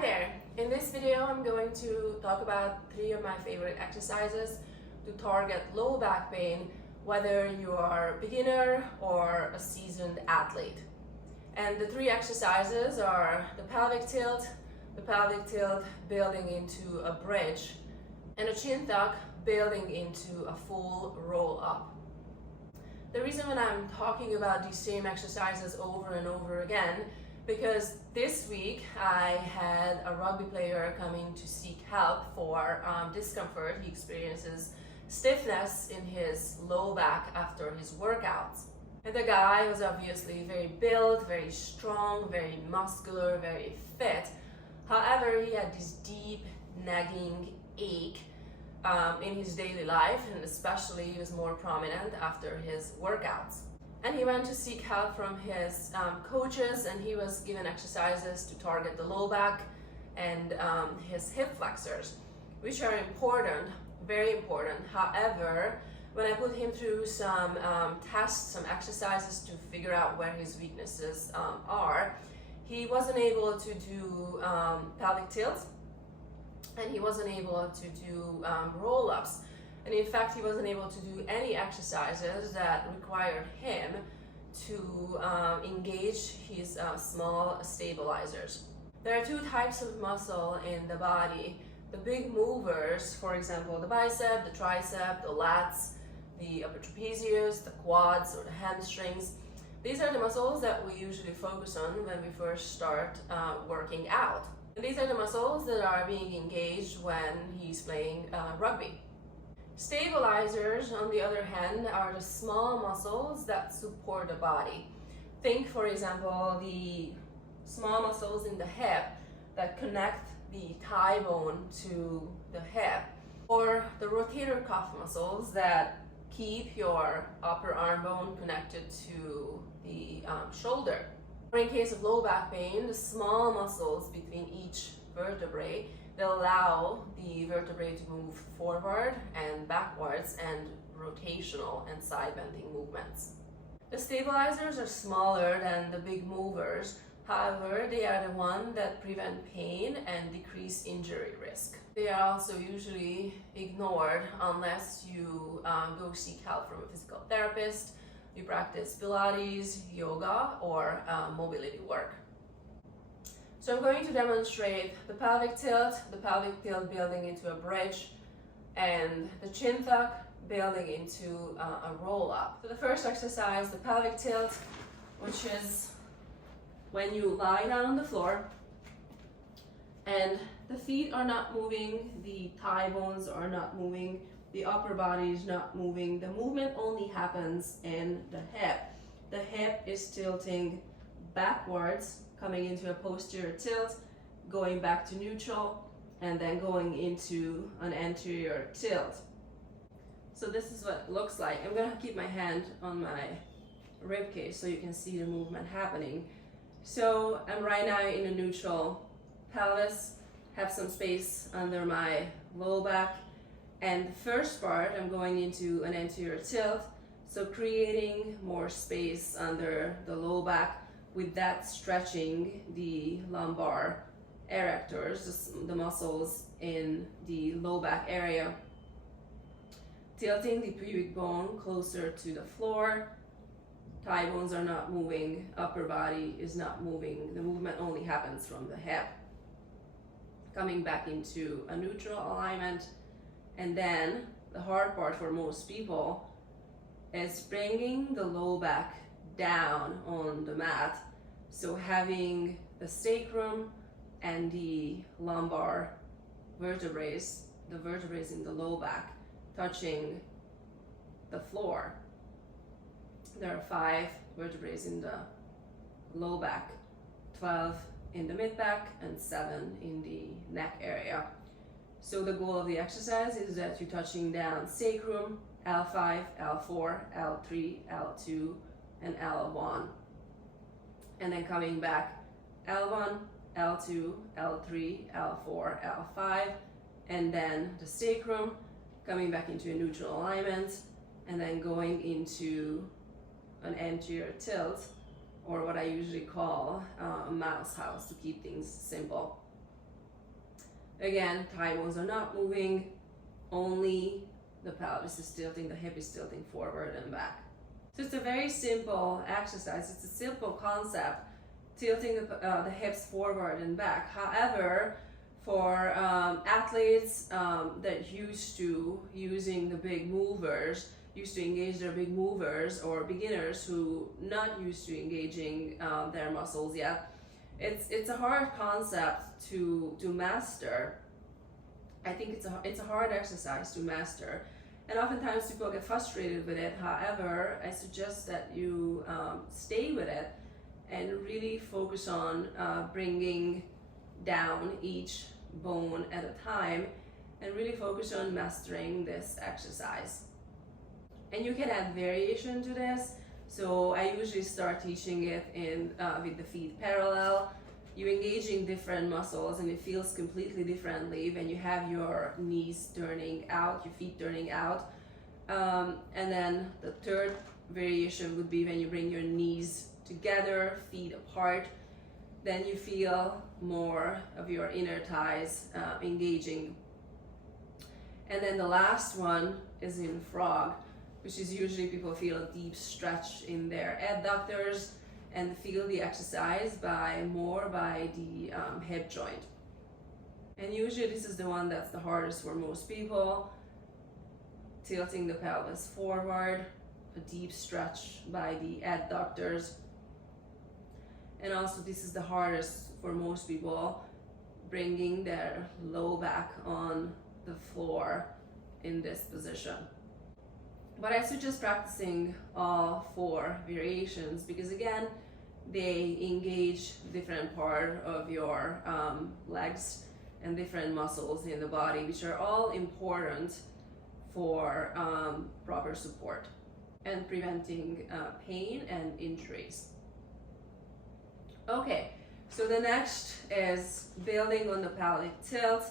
Hi there! In this video I'm going to talk about 3 of my favorite exercises to target low back pain, whether you are a beginner or a seasoned athlete. And the 3 exercises are the pelvic tilt building into a bridge, and a chin tuck building into a full roll up. The reason when I'm talking about these same exercises over and over again, because this week I had a rugby player coming to seek help for discomfort. He experiences stiffness in his low back after his workouts. And the guy was obviously very built, very strong, very muscular, very fit. However, he had this deep nagging ache in his daily life, and especially it was more prominent after his workouts. And he went to seek help from his coaches, and he was given exercises to target the low back and his hip flexors, which are important, very important. However, when I put him through some tests, some exercises to figure out where his weaknesses are, he wasn't able to do pelvic tilts, and he wasn't able to do roll-ups. And in fact, he wasn't able to do any exercises that required him to engage his small stabilizers. There are 2 types of muscle in the body. The big movers, for example, the bicep, the tricep, the lats, the upper trapezius, the quads or the hamstrings. These are the muscles that we usually focus on when we first start working out. And these are the muscles that are being engaged when he's playing rugby. Stabilizers, on the other hand, are the small muscles that support the body. Think, for example, the small muscles in the hip that connect the thigh bone to the hip, or the rotator cuff muscles that keep your upper arm bone connected to the shoulder. Or in case of low back pain, the small muscles between each vertebrae that allow the vertebrae to move forward and backwards, and rotational and side bending movements. The stabilizers are smaller than the big movers. However, they are the ones that prevent pain and decrease injury risk. They are also usually ignored unless you go seek help from a physical therapist, you practice Pilates, yoga, or mobility work. So I'm going to demonstrate the pelvic tilt building into a bridge, and the chin tuck building into a roll up. So the first exercise, the pelvic tilt, which is when you lie down on the floor and the feet are not moving, the thigh bones are not moving, the upper body is not moving. The movement only happens in the hip. The hip is tilting backwards, coming into a posterior tilt, going back to neutral, and then going into an anterior tilt. So this is what it looks like. I'm gonna keep my hand on my rib cage so you can see the movement happening. So I'm right now in a neutral pelvis, have some space under my low back, and the first part I'm going into an anterior tilt, so creating more space under the low back, with that stretching the lumbar erectors, the muscles in the low back area, tilting the pubic bone closer to the floor. Thigh bones are not moving, upper body is not moving. The movement only happens from the hip. Coming back into a neutral alignment, and then the hard part for most people is bringing the low back down on the mat, so having the sacrum and the lumbar vertebrae, the vertebrae in the low back, touching the floor. There are 5 vertebrae in the low back, 12 in the mid back, and 7 in the neck area. So the goal of the exercise is that you're touching down sacrum, L5, L4, L3, L2, and L1. And then coming back L1, L2, L3, L4, L5, and then the sacrum, coming back into a neutral alignment, and then going into an anterior tilt, or what I usually call a mouse house to keep things simple. Again, thigh bones are not moving, only the pelvis is tilting, the hip is tilting forward and back. So it's a very simple exercise, it's a simple concept, tilting the hips forward and back. However, for athletes that used to using the big movers, used to engage their big movers, or beginners who not used to engaging their muscles yet, it's a hard concept to master. I think it's a hard exercise to master, and oftentimes people get frustrated with it. However, I suggest that you stay with it and really focus on bringing down each bone at a time, and really focus on mastering this exercise. And you can add variation to this. So I usually start teaching it in with the feet parallel. You're engaging different muscles, and it feels completely differently when you have your knees turning out, your feet turning out. And then the third variation would be when you bring your knees together, feet apart. Then you feel more of your inner thighs engaging. And then the last one is in frog, which is usually people feel a deep stretch in their adductors and feel the exercise by the hip joint. And usually this is the one that's the hardest for most people. Tilting the pelvis forward, a deep stretch by the adductors. And also this is the hardest for most people, bringing their low back on the floor in this position. But I suggest practicing all 4 variations, because again, they engage different part of your legs and different muscles in the body, which are all important for proper support and preventing pain and injuries. Okay, so the next is building on the pelvic tilt,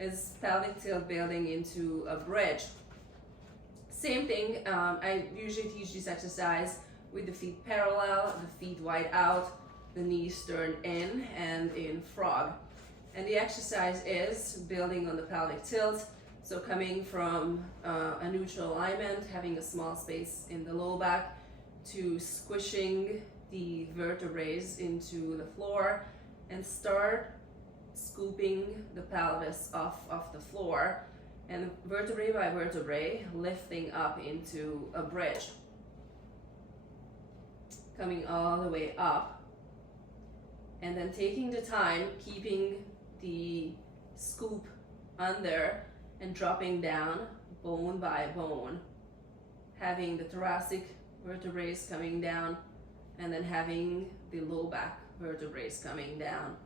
is pelvic tilt building into a bridge. Same thing, I usually teach this exercise with the feet parallel, the feet wide out, the knees turned in and in frog. And the exercise is building on the pelvic tilt, so coming from a neutral alignment, having a small space in the low back, to squishing the vertebrae into the floor and start scooping the pelvis off of the floor, and vertebrae by vertebrae lifting up into a bridge, coming all the way up, and then taking the time, keeping the scoop under and dropping down bone by bone, having the thoracic vertebrae coming down, and then having the low back vertebrae coming down.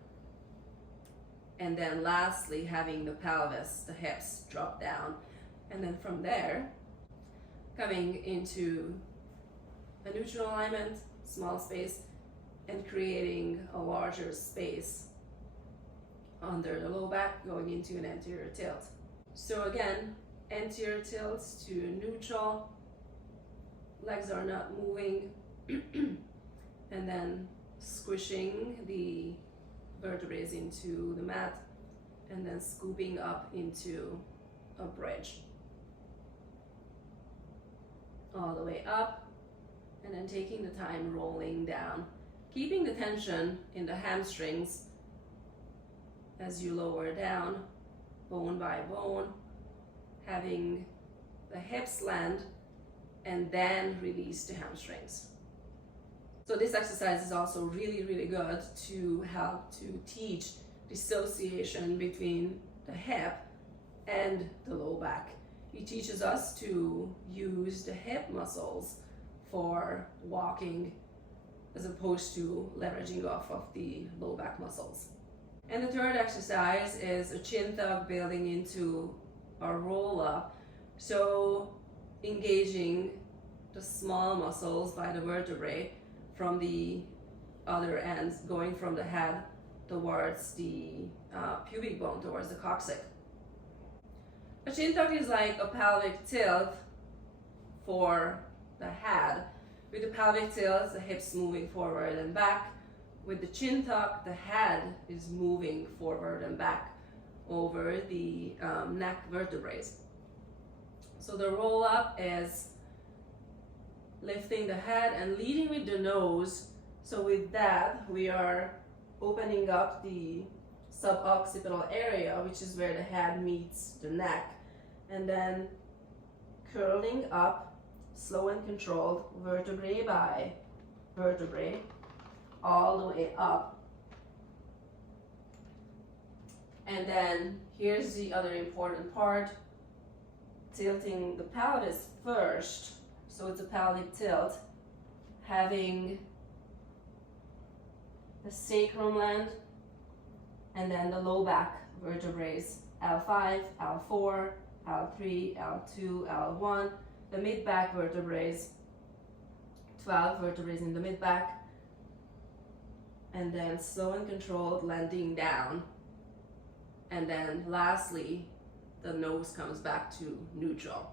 And then lastly, having the pelvis, the hips drop down. And then from there, coming into a neutral alignment, small space, and creating a larger space under the low back, going into an anterior tilt. So again, anterior tilts to neutral, legs are not moving, and then squishing the vertebrae into the mat, and then scooping up into a bridge. All the way up, and then taking the time rolling down, keeping the tension in the hamstrings as you lower down, bone by bone, having the hips land, and then release the hamstrings. So this exercise is also really, really good to help to teach dissociation between the hip and the low back. It teaches us to use the hip muscles for walking as opposed to leveraging off of the low back muscles. And the third exercise is a chin tuck building into a roll up. So engaging the small muscles by the vertebrae from the other ends, going from the head towards the pubic bone, towards the coccyx. A chin tuck is like a pelvic tilt for the head. With the pelvic tilt, the hips moving forward and back. With the chin tuck, the head is moving forward and back over the neck vertebrae. So the roll up is lifting the head and leading with the nose. So with that, we are opening up the suboccipital area, which is where the head meets the neck, and then curling up, slow and controlled, vertebrae by vertebrae, all the way up. And then here's the other important part, tilting the pelvis first. So it's a pelvic tilt, having the sacrum land and then the low back vertebrae, L5, L4, L3, L2, L1, the mid back vertebrae, 12 vertebrae in the mid back, and then slow and controlled landing down. And then lastly, the nose comes back to neutral.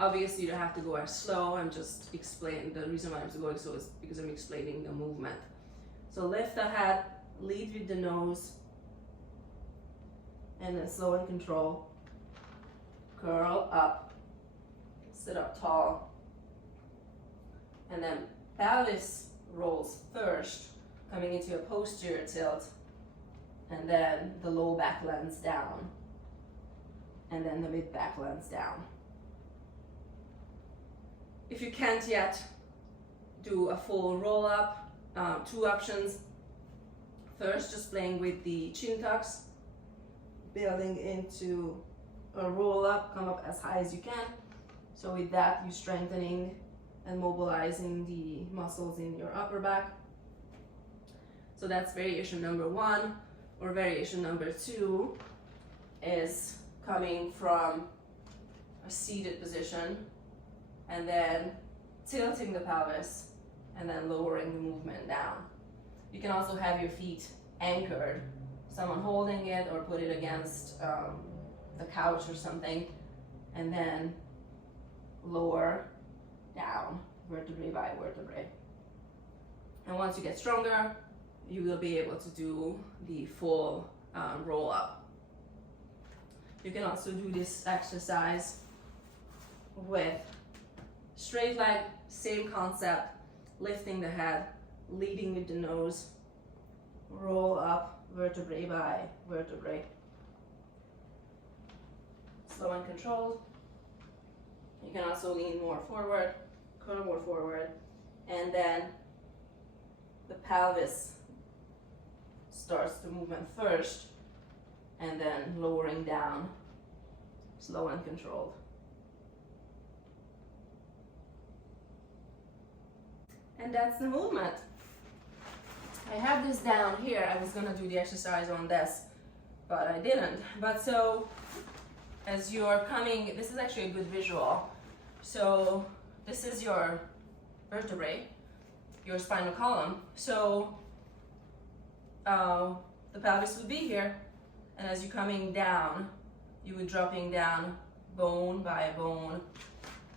Obviously, you don't have to go as slow. I'm just explaining, the reason why I'm going slow is because I'm explaining the movement. So lift the head, lead with the nose, and then slow and control. Curl up, sit up tall, and then pelvis rolls first, coming into a posterior tilt, and then the low back lands down, and then the mid back lands down. If you can't yet do a full roll up, two options. First, just playing with the chin tucks, building into a roll up, come up as high as you can. So with that, you're strengthening and mobilizing the muscles in your upper back. So that's variation number one. Or variation number two is coming from a seated position and then tilting the pelvis and then lowering the movement down. You can also have your feet anchored, someone holding it or put it against the couch or something, and then lower down, vertebrae by vertebrae. And once you get stronger, you will be able to do the full roll up. You can also do this exercise with straight leg, same concept, lifting the head, leading with the nose, roll up vertebrae by vertebrae. Slow and controlled. You can also lean more forward, curl more forward, and then the pelvis starts the movement first, and then lowering down, slow and controlled. And that's the movement. I have this down here. I was gonna do the exercise on this, but I didn't. But so, as you're coming, this is actually a good visual. So this is your vertebrae, your spinal column. So the pelvis would be here, and as you're coming down, you would dropping down bone by bone,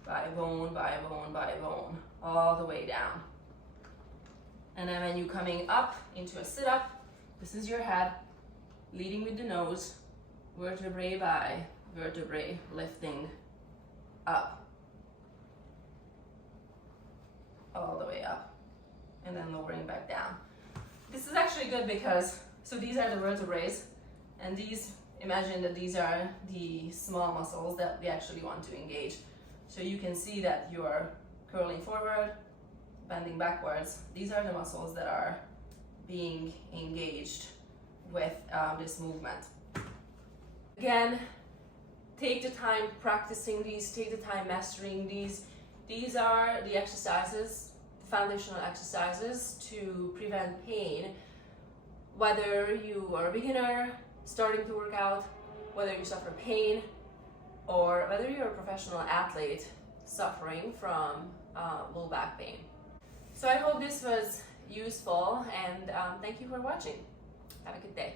by bone, by bone, by bone, all the way down. And then when you're coming up into a sit-up, this is your head, leading with the nose, vertebrae by vertebrae, lifting up, all the way up, and then lowering back down. This is actually good because, so these are the vertebrae, and these, imagine that these are the small muscles that we actually want to engage. So you can see that you're curling forward, bending backwards. These are the muscles that are being engaged with this movement. Again, take the time practicing these, take the time mastering these. These are the exercises, foundational exercises to prevent pain, whether you are a beginner starting to work out, whether you suffer pain, or whether you're a professional athlete suffering from low back pain. So I hope this was useful, and thank you for watching. Have a good day.